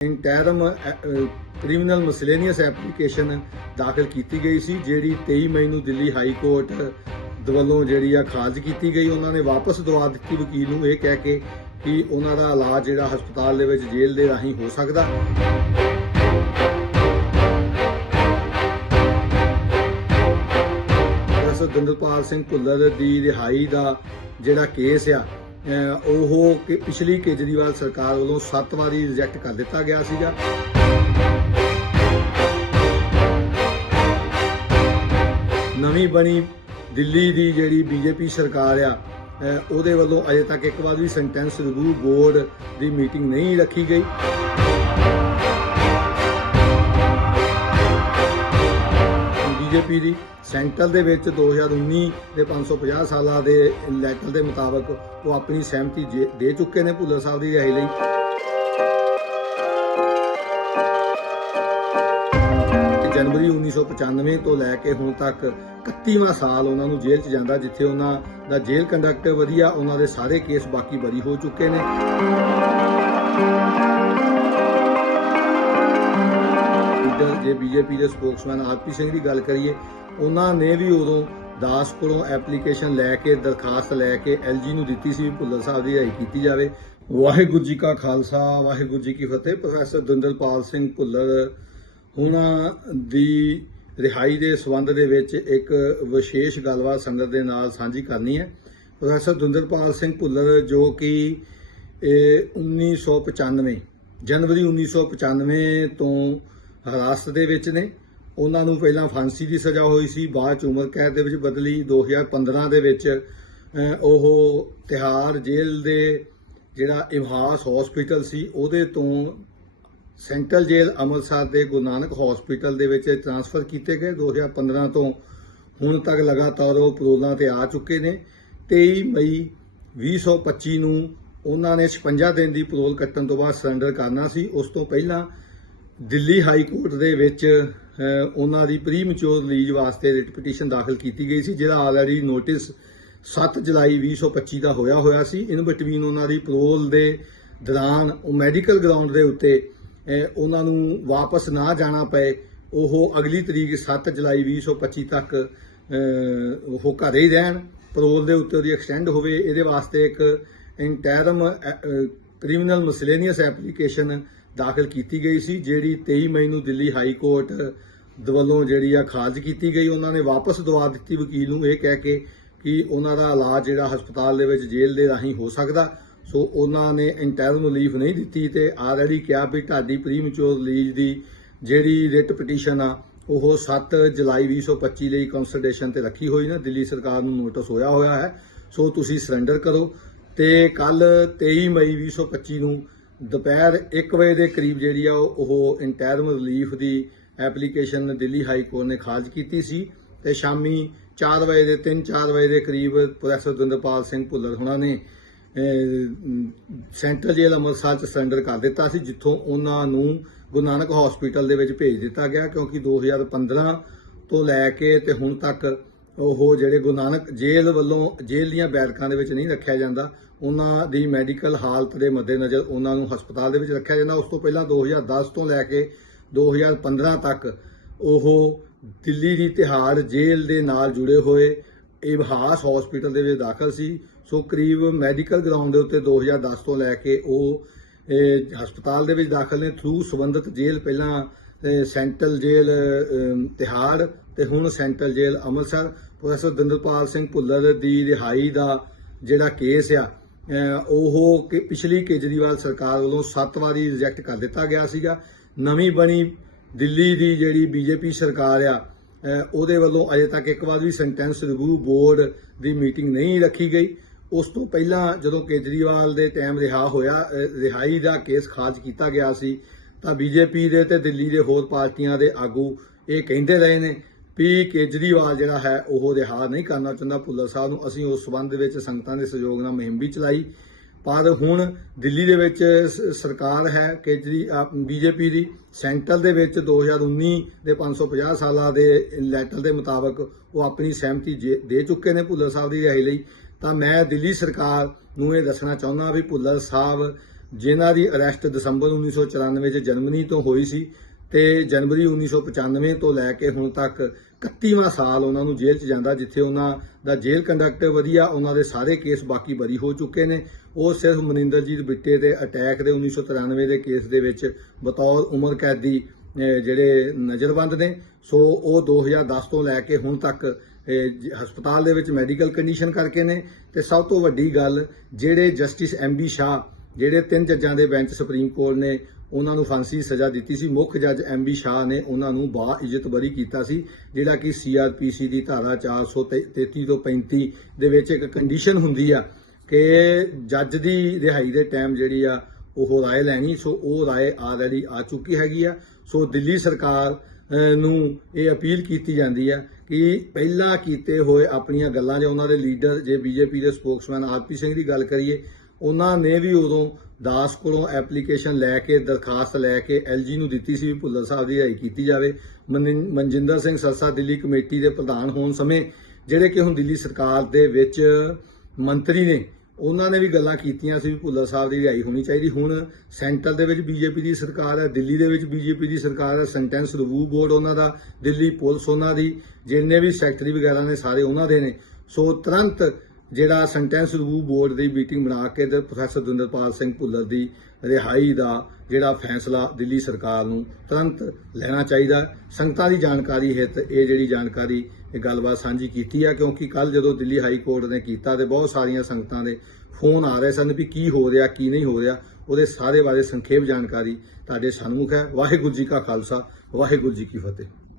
Interim criminal miscellaneous application ਦਾਖਲ ਕੀਤੀ ਗਈ ਸੀ, ਜਿਹੜੀ 23 ਮਈ ਨੂੰ ਦਿੱਲੀ ਹਾਈ ਕੋਰਟ ਦੇ ਜਿਹੜੀ ਆ ਖਾਰਜ ਕੀਤੀ ਗਈ। ਉਹਨਾਂ ਨੇ ਵਾਪਸ ਦਵਾ ਦਿੱਤੀ। ਵਕੀਲ ਨੂੰ ਇਹ ਕਹਿ ਕੇ ਕਿ ਉਹਨਾਂ ਦਾ ਇਲਾਜ ਜਿਹੜਾ ਹਸਪਤਾਲ ਦੇ ਵਿੱਚ ਜੇਲ੍ਹ ਦੇ ਰਾਹੀਂ ਹੋ ਸਕਦਾ। ਪ੍ਰੋਫੈਸਰ ਦੰਦਰਪਾਲ ਸਿੰਘ ਭੁੱਲਰ ਦੀ ਰਿਹਾਈ ਦਾ ਜਿਹੜਾ ਕੇਸ ਆ ਉਹ ਕਿ ਪਿਛਲੀ ਕੇਜਰੀਵਾਲ ਸਰਕਾਰ ਵੱਲੋਂ 7 ਵਾਰੀ ਰਿਜੈਕਟ ਕਰ ਦਿੱਤਾ ਗਿਆ ਸੀਗਾ। ਨਵੀਂ ਬਣੀ ਦਿੱਲੀ ਦੀ ਜਿਹੜੀ ਬੀਜੇਪੀ ਸਰਕਾਰ ਆ ਉਹਦੇ ਵੱਲੋਂ ਅਜੇ ਤੱਕ ਇੱਕ ਵਾਰ ਵੀ ਸੈਂਟੈਂਸ ਰਿਵਿਊ ਬੋਰਡ ਦੀ ਮੀਟਿੰਗ ਨਹੀਂ ਰੱਖੀ ਗਈ। ਬੀਜੇਪੀ ਦੀ ਸੈਂਟਰ ਦੇ ਵਿੱਚ 2019 ਦੇ 550 ਸਾਲਾਂ ਦੇ ਲੈਟਰ ਦੇ ਮੁਤਾਬਕ ਉਹ ਆਪਣੀ ਸਹਿਮਤੀ ਦੇ ਚੁੱਕੇ ਨੇ ਭੁੱਲਰ ਸਾਹਿਬ ਦੀ ਰਿਹਾਈ ਲਈ। ਤੇ ਜਨਵਰੀ 1995 ਤੋਂ ਲੈ ਕੇ ਹੁਣ ਤੱਕ 31ਵਾਂ ਸਾਲ ਉਹਨਾਂ ਨੂੰ ਜੇਲ੍ਹ 'ਚ ਜਾਂਦਾ, ਜਿੱਥੇ ਉਹਨਾਂ ਦਾ ਜੇਲ੍ਹ ਕੰਡਕਟ ਵਧੀਆ ਉਹਨਾਂ ਦੇ ਸਾਰੇ ਕੇਸ ਬਾਕੀ ਬਰੀ ਹੋ ਚੁੱਕੇ ਨੇ। ਲੀਡਰ ਜੇ ਬੀਜੇਪੀ ਦੇ ਸਪੋਕਸਮੈਨ ਆਰਪੀ ਸਿੰਘ ਦੀ ਗੱਲ ਕਰੀਏ, ਉਹਨਾਂ ਨੇ ਵੀ ਉਦੋਂ ਦਾਸ ਕੋਲੋਂ ਐਪਲੀਕੇਸ਼ਨ ਲੈ ਕੇ, ਦਰਖਾਸਤ ਲੈ ਕੇ ਐਲਜੀ ਨੂੰ ਦਿੱਤੀ ਸੀ ਵੀ ਭੁੱਲਰ ਸਾਹਿਬ ਦੀ ਰਿਹਾਈ ਕੀਤੀ ਜਾਵੇ। ਵਾਹਿਗੁਰੂ ਜੀ ਕਾ ਖਾਲਸਾ, ਵਾਹਿਗੁਰੂ ਜੀ ਕੀ ਫਤਿਹ। ਪ੍ਰੋਫੈਸਰ ਦੰਦਲਪਾਲ ਸਿੰਘ ਭੁੱਲਰ ਉਹਨਾਂ ਦੀ ਰਿਹਾਈ ਦੇ ਸਬੰਧ ਦੇ ਵਿੱਚ ਇੱਕ ਵਿਸ਼ੇਸ਼ ਗੱਲਬਾਤ ਸੰਗਤ ਦੇ ਨਾਲ ਸਾਂਝੀ ਕਰਨੀ ਹੈ। ਪ੍ਰੋਫੈਸਰ ਦੰਦਲਪਾਲ ਸਿੰਘ ਭੁੱਲਰ ਜੋ ਕਿ ਇਹ 1995 ਜਨਵਰੀ 1995 ਤੋਂ ਹਿਰਾਸਤ ਦੇ ਵਿੱਚ ਨੇ। ਉਹਨਾਂ ਨੂੰ ਪਹਿਲਾਂ ਫਾਂਸੀ ਦੀ ਸਜ਼ਾ ਹੋਈ ਸੀ। ਬਾਅਦ ਚ ਉਮਰ ਕੈਦ ਦੇ ਵਿੱਚ ਬਦਲੀ 2015 ਦੇ ਵਿੱਚ ਉਹ ਤਿਹਾੜ ਜੇਲ੍ਹ ਦੇ ਜਿਹੜਾ ਇਮਹਾਸ ਹਸਪੀਟਲ ਸੀ, ਉਹਦੇ ਤੋਂ ਸੈਂਟਰਲ ਜੇਲ੍ਹ ਅੰਮ੍ਰਿਤਸਰ ਦੇ ਗੁਰੂ ਨਾਨਕ ਹਸਪੀਟਲ ਦੇ ਵਿੱਚ ਟ੍ਰਾਂਸਫਰ ਕੀਤੇ ਗਏ। 2015 ਤੋਂ ਹੁਣ ਤੱਕ ਲਗਾਤਾਰ ਉਹ ਪਰੋਲਾਂ ਤੇ ਆ ਚੁੱਕੇ ਨੇ। 23 ਮਈ 2025 ਨੂੰ ਉਹਨਾਂ ਨੇ 56 ਦਿਨ ਦੀ ਪਰੋਲ ਕੱਟਣ ਤੋਂ ਬਾਅਦ ਸਰੈਂਡਰ ਕਰਨਾ ਸੀ। ਉਸ ਤੋਂ ਪਹਿਲਾਂ ਦਿੱਲੀ ਹਾਈ ਕੋਰਟ ਦੇ ਵਿੱਚ ਉਹਨਾਂ ਦੀ ਪ੍ਰੀਮਚੋਰ ਰਿਲੀਜ਼ ਵਾਸਤੇ ਰਿਟ ਪਟੀਸ਼ਨ ਦਾਖਲ ਕੀਤੀ ਗਈ ਸੀ ਜਿਹਦਾ ਆਲਰੇਡੀ ਨੋਟਿਸ 7 ਜੁਲਾਈ 2025 ਦਾ ਹੋਇਆ ਹੋਇਆ ਸੀ। ਇਨ ਬਿਟਵੀਨ ਉਹਨਾਂ ਦੀ ਪਰੋਲ ਦੇ ਦੌਰਾਨ ਉਹ ਮੈਡੀਕਲ ਗਰਾਊਂਡ ਦੇ ਉੱਤੇ ਉਹਨਾਂ ਨੂੰ ਵਾਪਸ ਨਾ ਜਾਣਾ ਪਏ। ਉਹ ਅਗਲੀ ਤਰੀਕ 7 ਜੁਲਾਈ 2025 ਤੱਕ ਉਹ ਘਰੇ ਹੀ ਰਹਿਣ। ਪਰੋਲ ਦੇ ਉੱਤੇ ਉਹਦੀ ਐਕਸਟੈਂਡ ਹੋਵੇ, ਇਹਦੇ ਵਾਸਤੇ ਇੱਕ ਇੰਟਰਮ ਕ੍ਰਿਮੀਨਲ ਮਿਸਲੇਨੀਅਸ ਐਪਲੀਕੇਸ਼ਨ ਦਾਖਲ ਕੀਤੀ ਗਈ ਸੀ, ਜਿਹੜੀ 23 ਮਈ ਨੂੰ ਦਿੱਲੀ ਹਾਈ ਕੋਰਟ ਵੱਲੋਂ ਜਿਹੜੀ ਆ ਖਾਰਜ ਕੀਤੀ ਗਈ। ਉਹਨਾਂ ਨੇ ਵਾਪਸ ਦਵਾ ਦਿੱਤੀ ਵਕੀਲ ਨੂੰ ਇਹ ਕਹਿ ਕੇ ਕਿ ਉਹਨਾਂ ਦਾ ਇਲਾਜ ਜਿਹੜਾ ਹਸਪਤਾਲ ਦੇ ਵਿੱਚ ਜੇਲ੍ਹ ਦੇ ਰਾਹੀਂ ਹੋ ਸਕਦਾ। ਸੋ ਉਹਨਾਂ ਨੇ ਇੰਟਰਮ ਰਿਲੀਫ ਨਹੀਂ ਦਿੱਤੀ ਤੇ ਆਲਰੇਡੀ ਕਿਹਾ ਵੀ ਤੁਹਾਡੀ ਪ੍ਰੀ ਮੈਚੁਰ ਰਿਲੀਜ਼ ਦੀ ਜਿਹੜੀ ਰਿਟ ਪਟੀਸ਼ਨ ਆ, ਉਹ 7 ਜੁਲਾਈ 2025 ਲਈ ਕੰਸਲਟੇਸ਼ਨ ਤੇ ਰੱਖੀ ਹੋਈ ਨਾ। ਦਿੱਲੀ ਸਰਕਾਰ ਨੂੰ ਨੋਟਿਸ ਹੋਇਆ ਹੋਇਆ ਹੈ। ਸੋ ਤੁਸੀਂ ਸਰੈਂਡਰ ਕਰੋ ਤੇ ਕੱਲ 23 ਮਈ 2025 ਨੂੰ ਦੁਪਹਿਰ 1 ਵਜੇ ਦੇ ਕਰੀਬ ਜਿਹੜੀ ਆ ਉਹ ਉਹ ਇੰਟਰਮ ਰਿਲੀਫ ਦੀ ਐਪਲੀਕੇਸ਼ਨ ਦਿੱਲੀ ਹਾਈ ਕੋਰਟ ਨੇ ਖਾਰਜ ਕੀਤੀ ਸੀ ਤੇ ਸ਼ਾਮੀ 4 ਵਜੇ ਦੇ 3-4 ਵਜੇ ਦੇ ਕਰੀਬ ਪ੍ਰੋਫੈਸਰ ਦੰਦਪਾਲ ਸਿੰਘ ਭੁੱਲਰ ਹੁਣਾਂ ਨੇ ਅਹ, ਸੈਂਟਰਲ ਜੇਲ੍ਹ ਅੰਮ੍ਰਿਤਸਰ ਚ ਸਰੈਂਡਰ ਕਰ ਦਿੱਤਾ ਸੀ ਜਿੱਥੋਂ ਉਹਨਾਂ ਨੂੰ ਗੁਰੂ ਨਾਨਕ ਹਸਪੀਟਲ ਦੇ ਵਿੱਚ ਭੇਜ ਦਿੱਤਾ ਗਿਆ ਕਿਉਂਕਿ 2015 ਤੋਂ ਲੈ ਕੇ ਤੇ ਹੁਣ ਤੱਕ ਉਹ ਜਿਹੜੇ ਗੁਰੂ ਨਾਨਕ ਜੇਲ੍ਹ ਵੱਲੋਂ, ਜੇਲ੍ਹ ਦੀਆਂ ਬੈਰਕਾਂ ਦੇ ਵਿੱਚ ਨਹੀਂ ਰੱਖਿਆ ਜਾਂਦਾ, ਉਹਨਾਂ ਦੀ ਮੈਡੀਕਲ ਹਾਲਤ ਦੇ ਮੱਦੇਨਜ਼ਰ ਉਹਨਾਂ ਨੂੰ ਹਸਪਤਾਲ ਦੇ ਵਿੱਚ ਰੱਖਿਆ ਜਾਂਦਾ। ਉਸ ਤੋਂ ਪਹਿਲਾਂ 2010 ਤੋਂ ਲੈ ਕੇ 2015 ਤੱਕ ਉਹ ਦਿੱਲੀ ਦੀ ਤਿਹਾੜ ਜੇਲ੍ਹ ਦੇ ਨਾਲ ਜੁੜੇ ਹੋਏ ਇਬਹਾਸ ਹਸਪੀਟਲ ਦੇ ਵਿੱਚ ਦਾਖਲ ਸੀ। ਸੋ ਕਰੀਬ ਮੈਡੀਕਲ ਗਰਾਊਂਡ ਦੇ ਉੱਤੇ 2010 ਤੋਂ ਲੈ ਕੇ ਉਹ ਹਸਪਤਾਲ ਦੇ ਵਿੱਚ ਦਾਖਲ ਨੇ। ਥਰੂ ਸੰਬੰਧਿਤ ਜੇਲ੍ਹ ਪਹਿਲਾਂ ਇਹ, ਸੈਂਟਰਲ ਜੇਲ੍ਹ ਤਿਹਾੜ ਤੇ ਹੁਣ central jail Amritsar. Professor Dinderpal Singh Bhullar ਦੀ ਰਿਹਾਈ ਦਾ ਜਿਹੜਾ ਕੇਸ ਆ ਉਹ ਕਿ ਪਿਛਲੀ ਕੇਜਰੀਵਾਲ ਸਰਕਾਰ ਵੱਲੋਂ 7 ਵਾਰੀ ਰਿਜੈਕਟ ਕਰ ਦਿੱਤਾ ਗਿਆ ਸੀਗਾ। ਨਵੀਂ ਬਣੀ ਦਿੱਲੀ ਦੀ ਜਿਹੜੀ ਬੀਜੇਪੀ ਸਰਕਾਰ ਆ ਉਹਦੇ ਵੱਲੋਂ ਅਜੇ ਤੱਕ ਇੱਕ ਵਾਰ ਵੀ ਸੈਂਟੈਂਸ ਰਿਵਿਊ ਬੋਰਡ ਦੀ ਮੀਟਿੰਗ ਨਹੀਂ ਰੱਖੀ ਗਈ। ਉਸ ਤੋਂ ਪਹਿਲਾਂ ਜਦੋਂ ਕੇਜਰੀਵਾਲ ਦੇ ਟਾਈਮ ਰਿਹਾ ਹੋਇਆ ਰਿਹਾਈ ਦਾ ਕੇਸ ਖਾਰਜ ਕੀਤਾ ਗਿਆ ਸੀ ਤਾਂ ਬੀਜੇਪੀ ਦੇ ਤੇ ਦਿੱਲੀ ਦੇ ਹੋਰ ਪਾਰਟੀਆਂ ਦੇ ਆਗੂ ਇਹ ਕਹਿੰਦੇ ਰਹੇ ਨੇ ਵੀ ਕੇਜਰੀਵਾਲ ਜਿਹੜਾ ਹੈ, ਉਹ ਰਿਹਾ ਨਹੀਂ ਕਰਨਾ ਚਾਹੁੰਦਾ। ਭੁੱਲਰ ਸਾਹਿਬ ਨੂੰ ਅਸੀਂ ਉਸ ਸਬੰਧ ਵਿੱਚ ਸੰਗਤਾਂ ਦੇ ਸਹਿਯੋਗ ਨਾਲ ਮੁਹਿੰਮ ਵੀ ਚਲਾਈ। ਪਰ ਹੁਣ ਦਿੱਲੀ ਦੇ ਵਿੱਚ ਸਰਕਾਰ ਹੈ ਕੇਜਰੀ ਬੀਜੇਪੀ ਦੀ। ਸੈਂਟਰ ਦੇ ਵਿੱਚ 2019 ਦੇ 550 ਸਾਲਾਂ ਦੇ ਲੈਟਰ ਦੇ ਮੁਤਾਬਕ ਉਹ ਆਪਣੀ ਸਹਿਮਤੀ ਜੇ- ਦੇ ਚੁੱਕੇ ਨੇ ਭੁੱਲਰ ਸਾਹਿਬ ਦੀ ਰਿਹਾਈ ਲਈ। ਤਾਂ ਮੈਂ ਦਿੱਲੀ ਸਰਕਾਰ ਨੂੰ ਇਹ ਦੱਸਣਾ ਚਾਹੁੰਦਾ ਵੀ ਭੁੱਲਰ ਸਾਹਿਬ ਜਿਨ੍ਹਾਂ ਦੀ ਅਰੈਸਟ ਦਸੰਬਰ 1994 ਚ ਜਰਮਨੀ ਤੋਂ ਹੋਈ ਸੀ ਤੇ ਜਨਵਰੀ 1995 ਤੋਂ ਲੈ ਕੇ ਹੁਣ ਤੱਕ 31ਵਾਂ ਸਾਲ ਉਹਨਾਂ ਨੂੰ ਜੇਲ੍ਹ 'ਚ ਜਾਂਦਾ, ਜਿੱਥੇ ਉਹਨਾਂ ਦਾ ਜੇਲ੍ਹ ਕੰਡਕਟ ਵਧੀਆ, ਉਹਨਾਂ ਦੇ ਸਾਰੇ ਕੇਸ ਬਾਕੀ ਬਰੀ ਹੋ ਚੁੱਕੇ ਨੇ। ਉਹ ਸਿਰਫ ਮਨਿੰਦਰਜੀਤ ਬਿੱਟੇ ਦੇ ਅਟੈਕ ਦੇ 1993 ਦੇ ਕੇਸ ਦੇ ਵਿੱਚ ਬਤੌਰ ਉਮਰ ਕੈਦੀ ਜਿਹੜੇ ਨਜ਼ਰਬੰਦ ਨੇ। ਸੋ ਉਹ 2010 ਤੋਂ ਲੈ ਕੇ ਹੁਣ ਤੱਕ ਹਸਪਤਾਲ ਦੇ ਵਿੱਚ ਮੈਡੀਕਲ ਕੰਡੀਸ਼ਨ ਕਰਕੇ ਨੇ। ਤੇ ਸਭ ਤੋਂ ਵੱਡੀ ਗੱਲ, ਜਿਹੜੇ ਜਸਟਿਸ ਐਮ ਬੀ ਸ਼ਾਹ ਜਿਹੜੇ ਤਿੰਨ ਜੱਜਾਂ ਦੇ ਬੈਂਚ ਸੁਪਰੀਮ ਕੋਰਟ ਨੇ ਉਹਨਾਂ ਨੂੰ ਫਾਂਸੀ ਦੀ ਸਜ਼ਾ ਦਿੱਤੀ ਸੀ। ਮੁੱਖ ਜੱਜ ਐਮ ਬੀ ਸ਼ਾਹ ਨੇ ਉਹਨਾਂ ਨੂੰ ਬਾ ਇੱਜ਼ਤ ਬਰੀ ਕੀਤਾ ਸੀ, ਜਿਹੜਾ ਕਿ ਸੀਆਰਪੀਸੀ ਦੀ ਧਾਰਾ 433 ਤੋਂ 35 ਦੇ ਵਿੱਚ ਇੱਕ ਕੰਡੀਸ਼ਨ ਹੁੰਦੀ ਆ ਕਿ ਜੱਜ ਦੀ ਰਿਹਾਈ ਦੇ ਟਾਈਮ ਜਿਹੜੀ ਆ, ਉਹ ਰਾਏ ਲੈਣੀ, ਸੋ ਉਹ ਰਾਏ ਆਲਰੇਡੀ ਆ ਚੁੱਕੀ ਹੈਗੀ ਆ। ਸੋ ਦਿੱਲੀ ਸਰਕਾਰ ਨੂੰ ਇਹ ਅਪੀਲ ਕੀਤੀ ਜਾਂਦੀ ਆ ਕਿ ਪਹਿਲਾਂ ਕੀਤੇ ਹੋਏ ਆਪਣੀਆਂ ਗੱਲਾਂ ਜੇ ਉਹਨਾਂ ਦੇ ਲੀਡਰ ਜੇ ਬੀਜੇਪੀ ਦੇ ਸਪੋਕਸਮੈਨ ਆਰਪੀ ਸਿੰਘ ਦੀ ਗੱਲ ਕਰੀਏ ਉਹਨਾਂ ਨੇ ਵੀ ਉਦੋਂ ਦਾਸ ਕੋਲੋਂ ਐਪਲੀਕੇਸ਼ਨ ਲੈ ਕੇ, ਦਰਖਾਸਤ ਲੈ ਕੇ ਐਲਜੀ ਨੂੰ ਦਿੱਤੀ ਸੀ ਵੀ ਭੁੱਲਰ ਸਾਹਿਬ ਦੀ ਰਿਹਾਈ ਕੀਤੀ ਜਾਵੇ। ਮਨਿੰ- ਮਨਜਿੰਦਰ ਸਿੰਘ ਸਰਸਾ ਦਿੱਲੀ ਕਮੇਟੀ ਦੇ ਪ੍ਰਧਾਨ ਹੋਣ ਸਮੇਂ ਜਿਹੜੇ ਕਿ ਹੁਣ ਦਿੱਲੀ ਸਰਕਾਰ ਦੇ ਵਿੱਚ ਮੰਤਰੀ ਨੇ, ਉਹਨਾਂ ਨੇ ਵੀ ਗੱਲਾਂ ਕੀਤੀਆਂ ਸੀ ਵੀ ਭੁੱਲਰ ਸਾਹਿਬ ਦੀ ਰਿਹਾਈ ਹੋਣੀ ਚਾਹੀਦੀ। ਹੁਣ ਸੈਂਟਰ ਦੇ ਵਿੱਚ ਬੀਜੇਪੀ ਦੀ ਸਰਕਾਰ ਹੈ, ਦਿੱਲੀ ਦੇ ਵਿੱਚ ਬੀਜੇਪੀ ਦੀ ਸਰਕਾਰ ਹੈ, ਸੈਂਟੈਂਸ ਰਿਵਿਊ ਬੋਰਡ ਉਹਨਾਂ ਦਾ, ਦਿੱਲੀ ਪੁਲਿਸ ਉਹਨਾਂ ਦੀ, ਜਿੰਨੇ ਵੀ ਸੈਕਟਰੀ ਵਗੈਰਾ ਨੇ ਸਾਰੇ ਉਹਨਾਂ ਦੇ ਨੇ। ਸੋ ਤੁਰੰਤ ਜਿਹੜਾ ਸੈਂਟੈਂਸ ਰਿਵਿਊ ਬੋਰਡ ਦੀ ਮੀਟਿੰਗ ਬਣਾ ਕੇ ਤੇ ਪ੍ਰੋਫੈਸਰ ਦੁੰਦਰਪਾਲ ਸਿੰਘ ਭੁੱਲਰ ਦੀ ਰਿਹਾਈ ਦਾ ਜਿਹੜਾ ਫੈਸਲਾ ਦਿੱਲੀ ਸਰਕਾਰ ਨੂੰ ਤੁਰੰਤ ਲੈਣਾ ਚਾਹੀਦਾ ਸੰਗਤਾਂ ਦੀ ਜਾਣਕਾਰੀ ਹਿੱਤ ਇਹ ਜਿਹੜੀ ਜਾਣਕਾਰੀ, ਇਹ ਗੱਲਬਾਤ ਸਾਂਝੀ ਕੀਤੀ ਆ, ਕਿਉਂਕਿ ਕੱਲ ਜਦੋਂ ਦਿੱਲੀ ਹਾਈ ਕੋਰਟ ਨੇ ਕੀਤਾ ਤੇ ਬਹੁਤ ਸਾਰੀਆਂ ਸੰਗਤਾਂ ਦੇ ਫੋਨ ਆ ਰਹੇ ਸਨ ਵੀ ਕੀ ਹੋ ਰਿਹਾ, ਕੀ ਨਹੀਂ ਹੋ ਰਿਹਾ, ਉਹਦੇ ਸਾਰੇ ਬਾਰੇ ਸੰਖੇਪ ਜਾਣਕਾਰੀ ਤੁਹਾਡੇ ਸਨਮੁਖ ਹੈ। ਵਾਹਿਗੁਰੂ ਜੀ ਕਾ ਖਾਲਸਾ, ਵਾਹਿਗੁਰੂ ਜੀ ਕੀ ਫਤਿਹ।